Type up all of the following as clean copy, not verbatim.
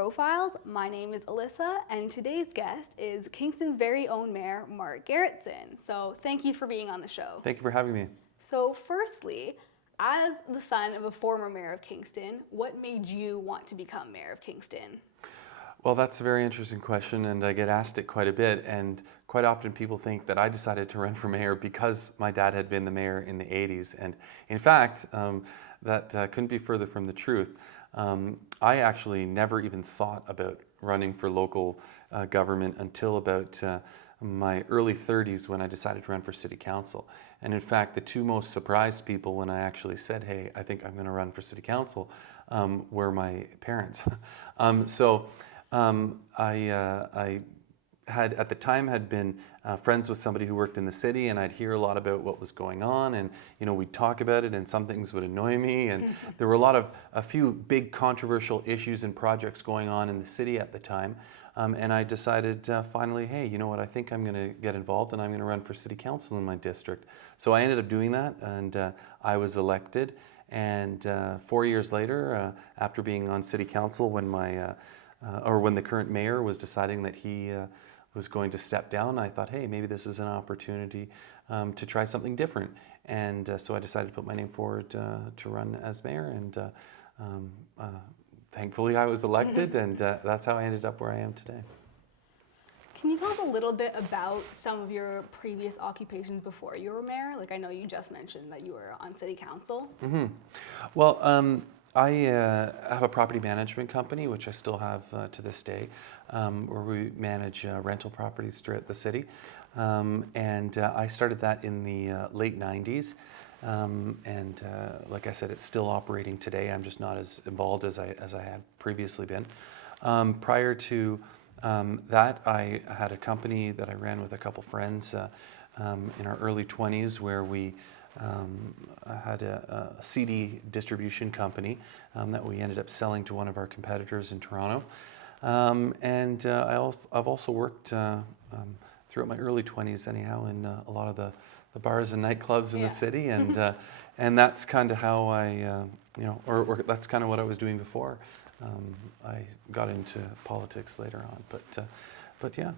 Profiles. My name is Alyssa, and today's guest is Kingston's very own mayor, Mark Gerretsen. So thank you for being on the show. Thank you for having me. So firstly, as the son of a former mayor of Kingston, what made you want to become mayor of Kingston? Well, that's a very interesting question, and I get asked it quite a bit, and quite often people think that I decided to run for mayor because my dad had been the mayor in the 80s, and in fact, that couldn't be further from the truth. I actually never even thought about running for local government until about my early 30s when I decided to run for city council. And in fact, the two most surprised people when I actually said, hey, I think I'm going to run for city council, were my parents. I had at the time had been friends with somebody who worked in the city, and I'd hear a lot about what was going on, and we'd talk about it, and some things would annoy me, and there were a few big controversial issues and projects going on in the city at the time, and I decided finally, hey, you know what, I think I'm going to get involved, and I'm going to run for city council in my district. So I ended up doing that, and I was elected, and 4 years later, after being on city council, when when the current mayor was deciding that he was going to step down, I thought, hey, maybe this is an opportunity to try something different. And so I decided to put my name forward to run as mayor, and thankfully I was elected, and that's how I ended up where I am today. Can you tell us a little bit about some of your previous occupations before you were mayor? Like, I know you just mentioned that you were on city council. Mm-hmm. Well, I have a property management company, which I still have to this day, where we manage rental properties throughout the city. And I started that in the late 90s. Like I said, it's still operating today. I'm just not as involved as I had previously been. Prior to that, I had a company that I ran with a couple friends in our early 20s, where we had a CD distribution company that we ended up selling to one of our competitors in Toronto. I've also worked throughout my early 20s anyhow in a lot of the bars and nightclubs in the city, and that's kind of how I, or that's kind of what I was doing before. I got into politics later on, but yeah.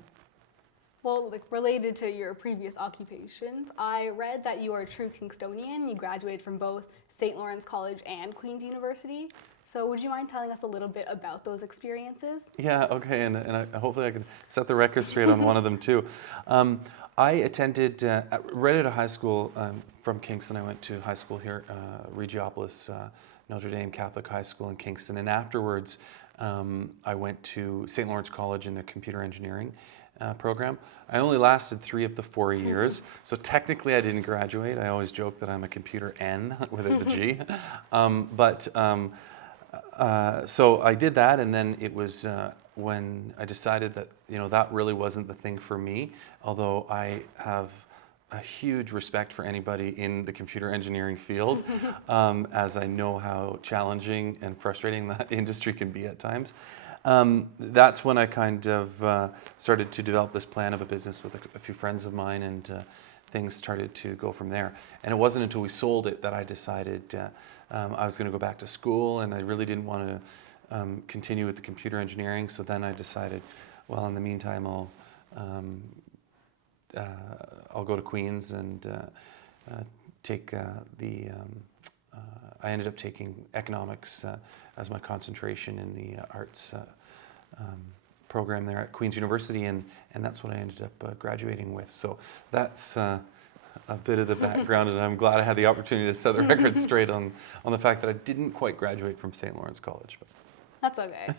Well, like, related to your previous occupations, I read that you are a true Kingstonian. You graduated from both St. Lawrence College and Queen's University. So would you mind telling us a little bit about those experiences? Yeah, okay, and hopefully I can set the record straight on one of them too. I attended, right out of high school from Kingston, I went to high school here, Regiopolis, Notre Dame Catholic High School in Kingston, and afterwards I went to St. Lawrence College in the computer engineering program. I only lasted 3 of the 4 years, so technically I didn't graduate. I always joke that I'm a computer N without the G. So I did that, and then it was when I decided that that really wasn't the thing for me, although I have a huge respect for anybody in the computer engineering field, as I know how challenging and frustrating that industry can be at times. That's when I kind of started to develop this plan of a business with a few friends of mine, and things started to go from there. And it wasn't until we sold it that I decided I was going to go back to school, and I really didn't want to continue with the computer engineering. So then I decided, well, in the meantime, I'll go to Queen's and take I ended up taking economics as my concentration in the arts program there at Queen's University, and that's what I ended up graduating with. So that's a bit of the background, and I'm glad I had the opportunity to set the record straight on the fact that I didn't quite graduate from St. Lawrence College. But. That's okay.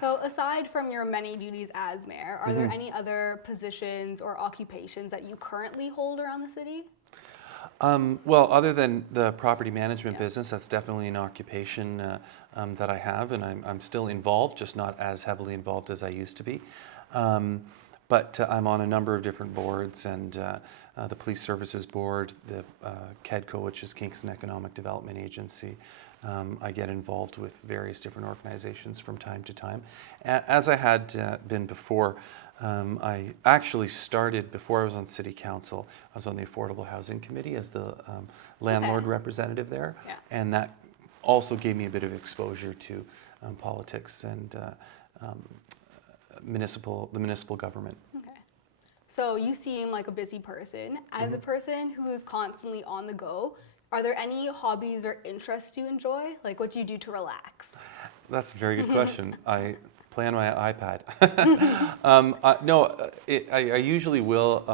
So aside from your many duties as mayor, are there any other positions or occupations that you currently hold around the city? Well, other than the property management business, that's definitely an occupation that I have, and I'm still involved, just not as heavily involved as I used to be. But I'm on a number of different boards, and the Police Services Board, the KEDCO, which is Kingston Economic Development Agency. I get involved with various different organizations from time to time. As I had been before, I actually started, before I was on City Council, I was on the Affordable Housing Committee as the landlord representative there. And that also gave me a bit of exposure to politics and the municipal government. Okay. So you seem like a busy person. As a person who is constantly on the go, are there any hobbies or interests you enjoy? Like what do you do to relax? That's a very good question. I play on my iPad. I usually will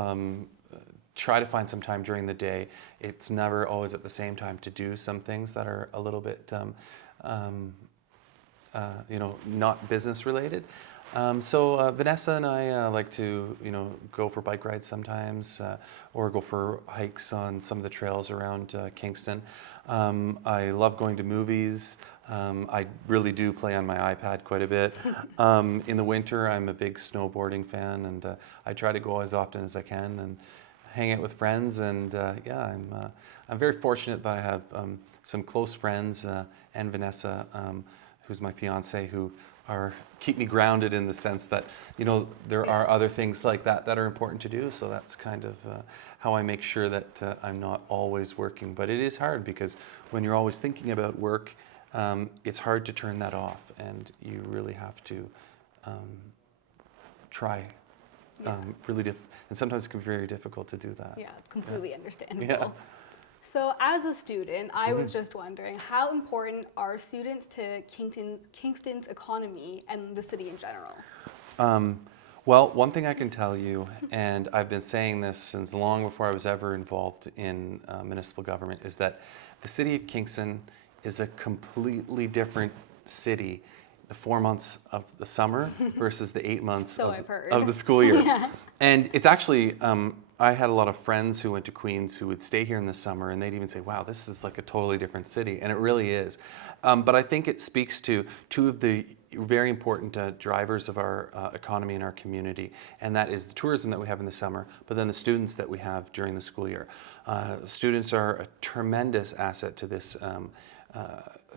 try to find some time during the day. It's never always at the same time to do some things that are a little bit, not business related. So Vanessa and I like to, go for bike rides sometimes, or go for hikes on some of the trails around Kingston. I love going to movies. I really do play on my iPad quite a bit. In the winter, I'm a big snowboarding fan, and I try to go as often as I can and hang out with friends. And I'm very fortunate that I have some close friends and Vanessa, who's my fiance, who keep me grounded in the sense that there are other things like that are important to do. So that's kind of how I make sure that I'm not always working. But it is hard because when you're always thinking about work, it's hard to turn that off, and you really have to try. And sometimes it can be very difficult to do that. Yeah, it's completely understandable. Yeah. So as a student, I was just wondering, how important are students to Kingston's economy and the city in general? Well, one thing I can tell you, and I've been saying this since long before I was ever involved in municipal government, is that the city of Kingston is a completely different city the 4 months of the summer versus the 8 months of the school year. Yeah. And it's actually, I had a lot of friends who went to Queens who would stay here in the summer, and they'd even say, wow, this is like a totally different city. And it really is. But I think it speaks to two of the very important drivers of our economy and our community, and that is the tourism that we have in the summer, but then the students that we have during the school year. Students are a tremendous asset to this,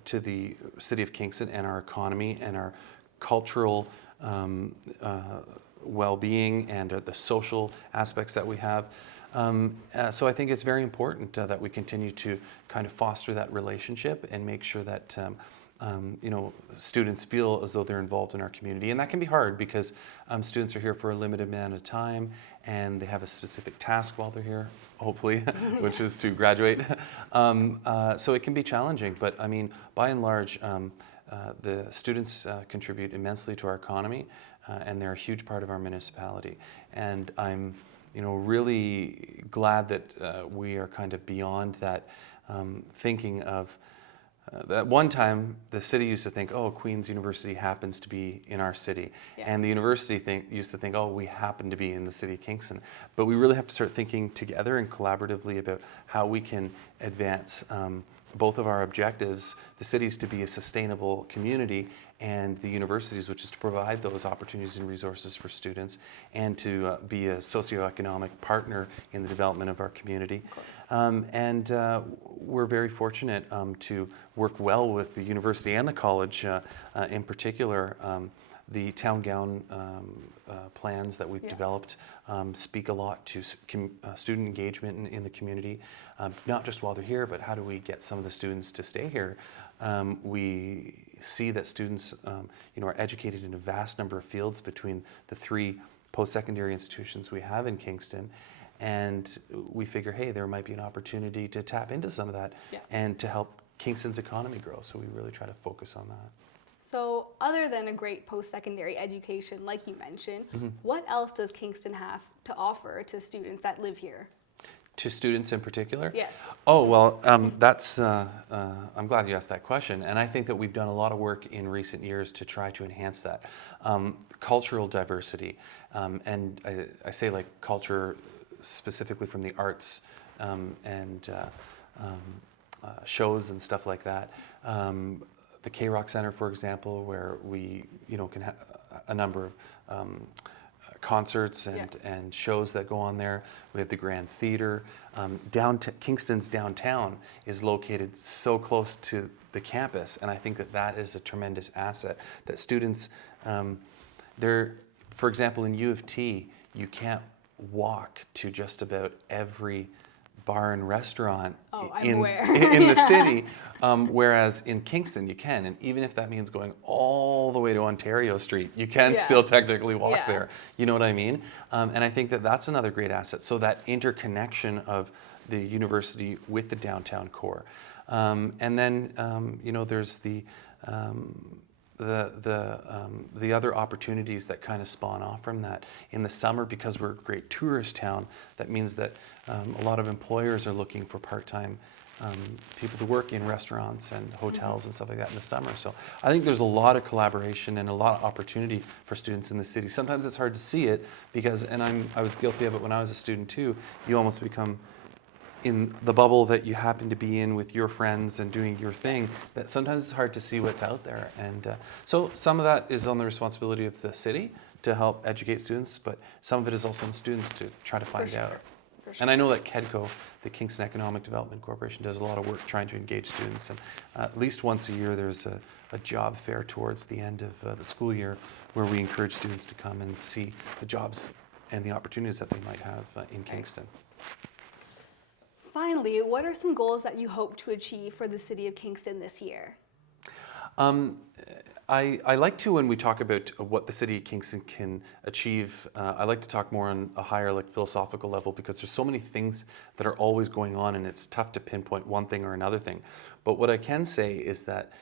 to the city of Kingston and our economy and our cultural well-being and the social aspects that we have. So I think it's very important that we continue to kind of foster that relationship and make sure that students feel as though they're involved in our community. And that can be hard because students are here for a limited amount of time and they have a specific task while they're here, hopefully, which is to graduate. So it can be challenging, but I mean, by and large, the students contribute immensely to our economy, and they're a huge part of our municipality. And I'm really glad that we are kind of beyond that thinking of at one time, the city used to think, oh, Queen's University happens to be in our city. Yeah. And the university used to think, oh, we happen to be in the city of Kingston. But we really have to start thinking together and collaboratively about how we can advance both of our objectives, the cities to be a sustainable community, and the universities, which is to provide those opportunities and resources for students, and to be a socioeconomic partner in the development of our community. We're very fortunate to work well with the university and the college in particular. The town gown plans that we've developed speak a lot to student engagement in the community, not just while they're here, but how do we get some of the students to stay here? We see that students are educated in a vast number of fields between the 3 post-secondary institutions we have in Kingston, and we figure, hey, there might be an opportunity to tap into some of that and to help Kingston's economy grow, so we really try to focus on that. So other than a great post-secondary education, like you mentioned, what else does Kingston have to offer to students that live here? To students in particular? Yes. Oh, well, that's, I'm glad you asked that question. And I think that we've done a lot of work in recent years to try to enhance that. Cultural diversity, and I say like culture specifically from the arts and shows and stuff like that. The K-Rock Center, for example, where we can have a number of concerts and shows that go on there. We have the Grand Theater. Kingston's downtown is located so close to the campus, and I think that is a tremendous asset that students, for example, in U of T, you can't walk to just about every bar and restaurant I'm in, aware. in the city, whereas in Kingston you can, and even if that means going all the way to Ontario Street, you can still technically walk there. You know what I mean? And I think that that's another great asset. So that interconnection of the university with the downtown core. And then, you know, there's the other opportunities that kind of spawn off from that. In the summer, because we're a great tourist town, that means that a lot of employers are looking for part-time people to work in restaurants and hotels and stuff like that in the summer. So I think there's a lot of collaboration and a lot of opportunity for students in the city. Sometimes it's hard to see it because, and I was guilty of it when I was a student too, you almost become in the bubble that you happen to be in with your friends and doing your thing, that sometimes it's hard to see what's out there. And so some of that is on the responsibility of the city to help educate students, but some of it is also on students to try to find out. For sure. And I know that KEDCO, the Kingston Economic Development Corporation, does a lot of work trying to engage students. And at least once a year, there's a job fair towards the end of the school year where we encourage students to come and see the jobs and the opportunities that they might have in Kingston. Finally, what are some goals that you hope to achieve for the city of Kingston this year? I like to, when we talk about what the city of Kingston can achieve, I like to talk more on a higher philosophical level, because there's so many things that are always going on and it's tough to pinpoint one thing or another thing. But what I can say is that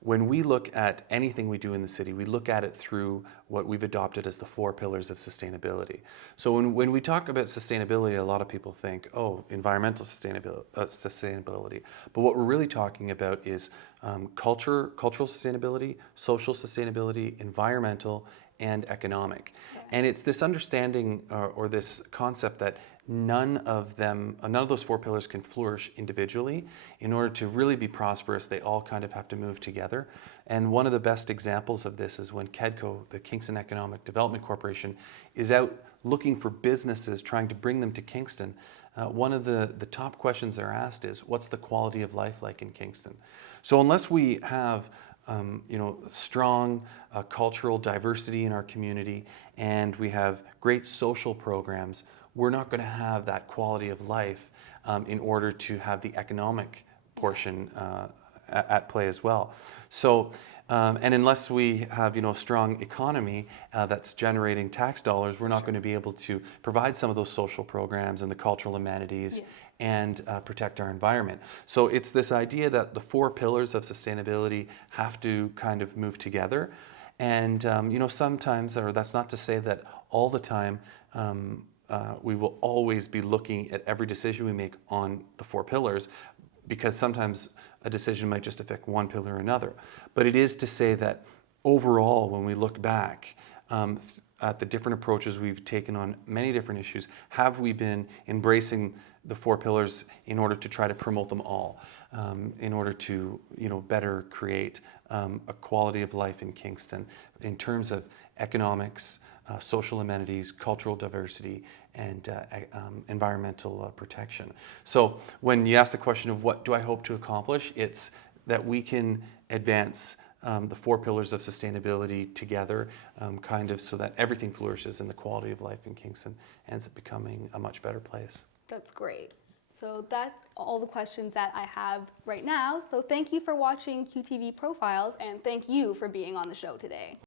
when we look at anything we do in the city, we look at it through what we've adopted as the 4 pillars of sustainability. So when we talk about sustainability, a lot of people think, oh, environmental sustainability. But what we're really talking about is cultural sustainability, social sustainability, environmental, and economic. And it's this understanding or this concept that none of those 4 pillars can flourish individually. In order to really be prosperous, they all kind of have to move together. And one of the best examples of this is when KEDCO, the Kingston Economic Development Corporation, is out looking for businesses, trying to bring them to Kingston. One of the top questions they're asked is, what's the quality of life like in Kingston? So unless we have strong cultural diversity in our community and we have great social programs, we're not going to have that quality of life in order to have the economic portion at play as well. So, and unless we have a strong economy that's generating tax dollars, we're not going to be able to provide some of those social programs and the cultural amenities and protect our environment. So it's this idea that the 4 pillars of sustainability have to kind of move together. And sometimes, or that's not to say that all the time, we will always be looking at every decision we make on the 4 pillars, because sometimes a decision might just affect one pillar or another. But it is to say that overall, when we look back at the different approaches we've taken on many different issues, have we been embracing the 4 pillars in order to try to promote them all, in order to better create a quality of life in Kingston in terms of economics, social amenities, cultural diversity, and environmental protection. So when you ask the question of what do I hope to accomplish, it's that we can advance the 4 pillars of sustainability together, kind of so that everything flourishes and the quality of life in Kingston ends up becoming a much better place. That's great. So that's all the questions that I have right now. So thank you for watching QTV Profiles, and thank you for being on the show today.